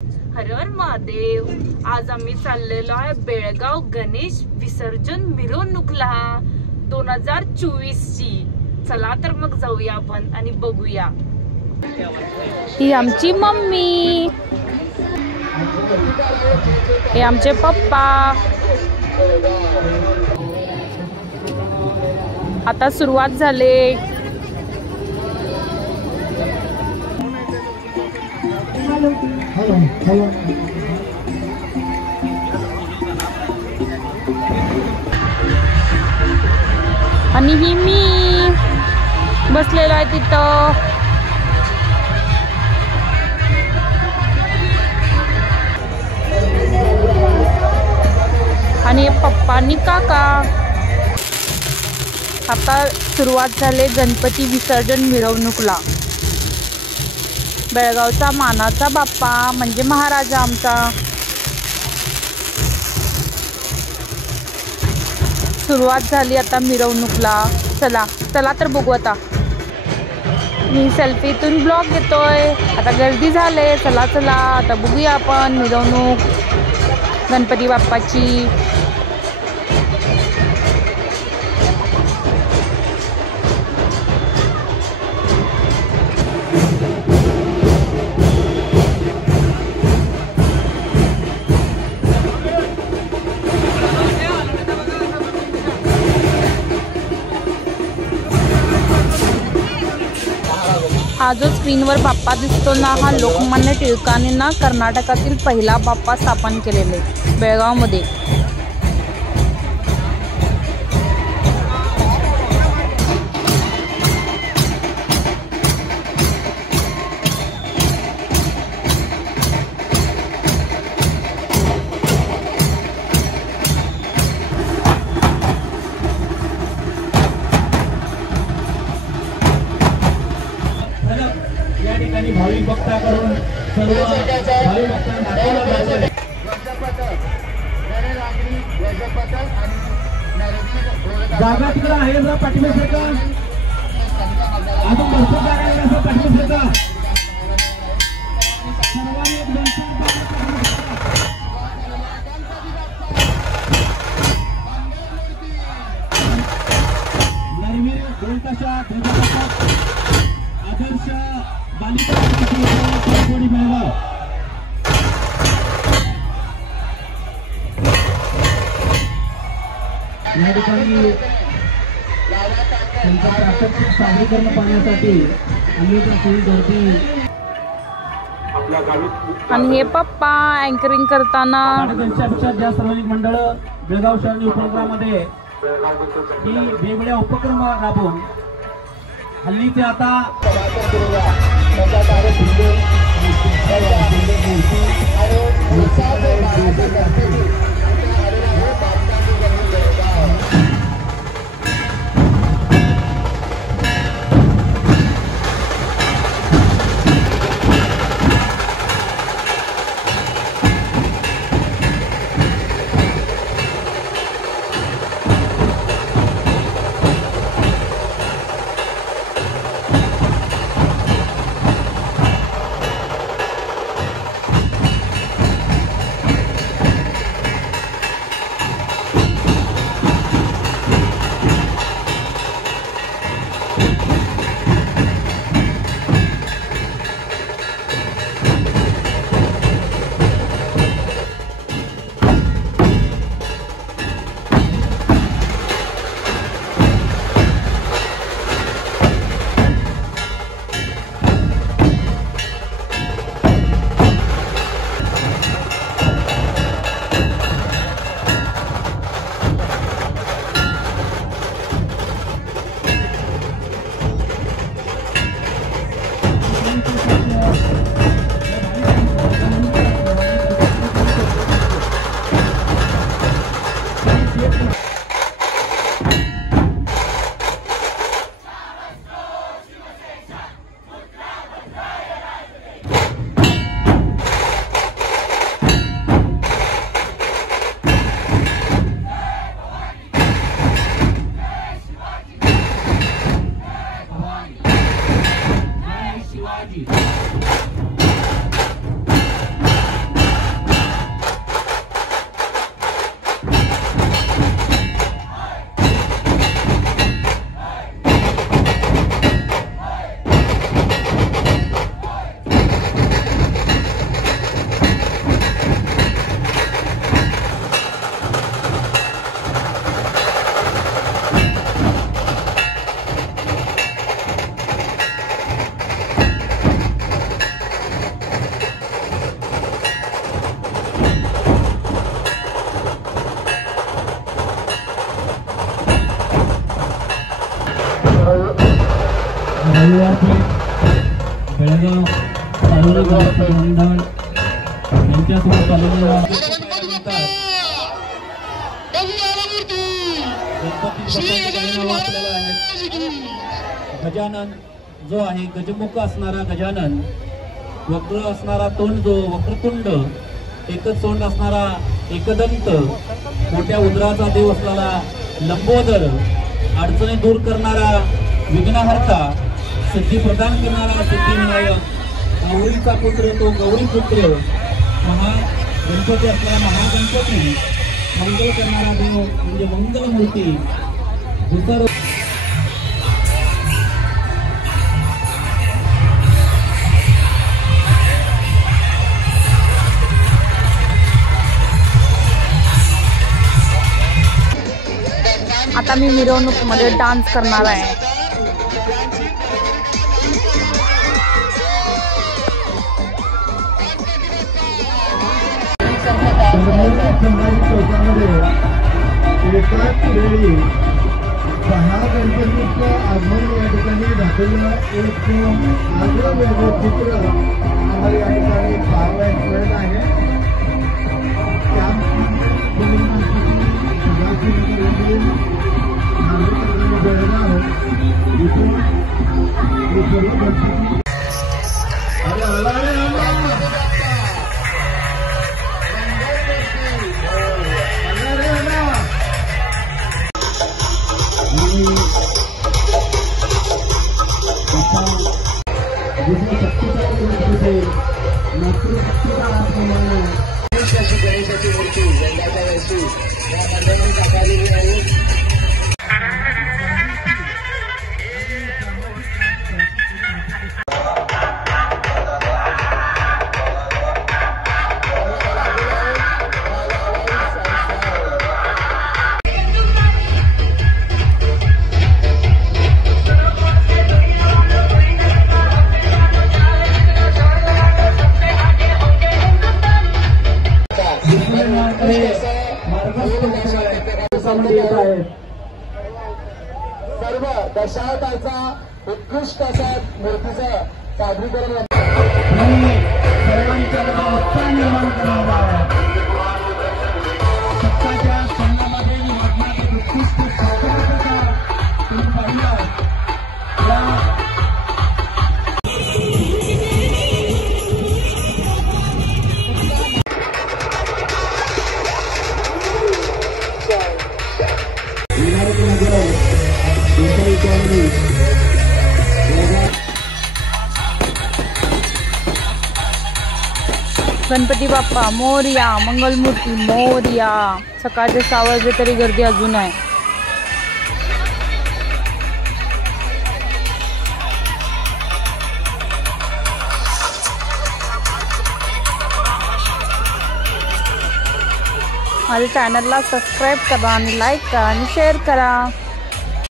हर हर महादेव। आज आम्ही चाललेलो आहे बेळगाव गणेश विसर्जन मिरवणूकला 2024 ची। चला तर मग जाऊया आपण आणि बघूया। ही आमची मम्मी, हे आमचे पप्पा। आता सुरुवात झाले। आणि ही मी बसलेलो आहे तिथं। आणि पप्पांनी काका। आता सुरुवात झाले गणपती विसर्जन मिरवणूकला। बेळगावचा मानाचा बाप्पा म्हणजे महाराजा आमचा। सुरुवात झाली आता मिरवणूकला। चला चला तर बघू आता। मी सेल्फीतून ब्लॉग घेतोय। आता गर्दी झाले। चला चला आता बघूया आपण मिरवणूक गणपती बाप्पाची। हा जो स्क्रीनवर बाप्पा दिसतो ना, हा लोकमान्य टिळकांनी ना कर्नाटकातील पहिला बाप्पा स्थापन केलेले बेळगावमध्ये। भाविक भक्तांकडून सर्व भाविक जागा तिकडे आहे जरा पाठीमागे का अजून भरपूर जागा आहे असं पाठीमागे का नरवीर गोलकाशा आदर्श बालिका बेळगाव। या ठिकाणी त्यांचं प्रात्यक्षिक सादरीकरण पाहण्यासाठी अनेक गर्दी। आणि हे पप्पा अँकरिंग करताना 250पेक्षा जास्त सार्वजनिक मंडळ बेळगाव शहर उपनगरामध्ये ही वेगवेगळ्या उपक्रम राबवून हल्लीचे आता विद्यार्थी बेळगाव सार्वजनिक गणपती मंडळ यांच्यासोबत चालवलेला गजानन जो आहे गजमुख असणारा गजानन, वक्र असणारा तोंड जो वक्रतुंड, एकच तोंड असणारा एकदंत, मोठ्या उदराचा देव असलेला लंबोदर, अडचणी दूर करणारा विघ्नहर्ता, सिद्धी प्रदान करणारा सिद्धिविनायक, गौरीचा पुत्र तो गौरीपुत्र, महागणपती असलेला महागणपती, मंगल करणारा देव म्हणजे मंगलमूर्ती. दुसरं आता मी मिरवणूकमध्ये डान्स करणार आहे. एकाच वेळी 6 गणपतीचं आगमन या ठिकाणी दाखवलं. एक आगळं चित्र आम्हाला या ठिकाणी पाहावयास मिळत आहे. सर्व दशावताराचा उत्कृष्ट असा मूर्तीचं सादरीकरण सर्वांच्या उत्साह निर्माण करणार आहे. सत्ताच्या संघामध्ये उत्कृष्ट सादरीकरण तुम्ही पाहिलं. गणपती बाप्पा मोरया, मंगलमूर्ती मोरया. सकाळचे 6 वाजले तरी गर्दी अजून आहे. माझ्या चॅनलला सबस्क्राईब करा आणि लाईक करा आणि शेअर करा.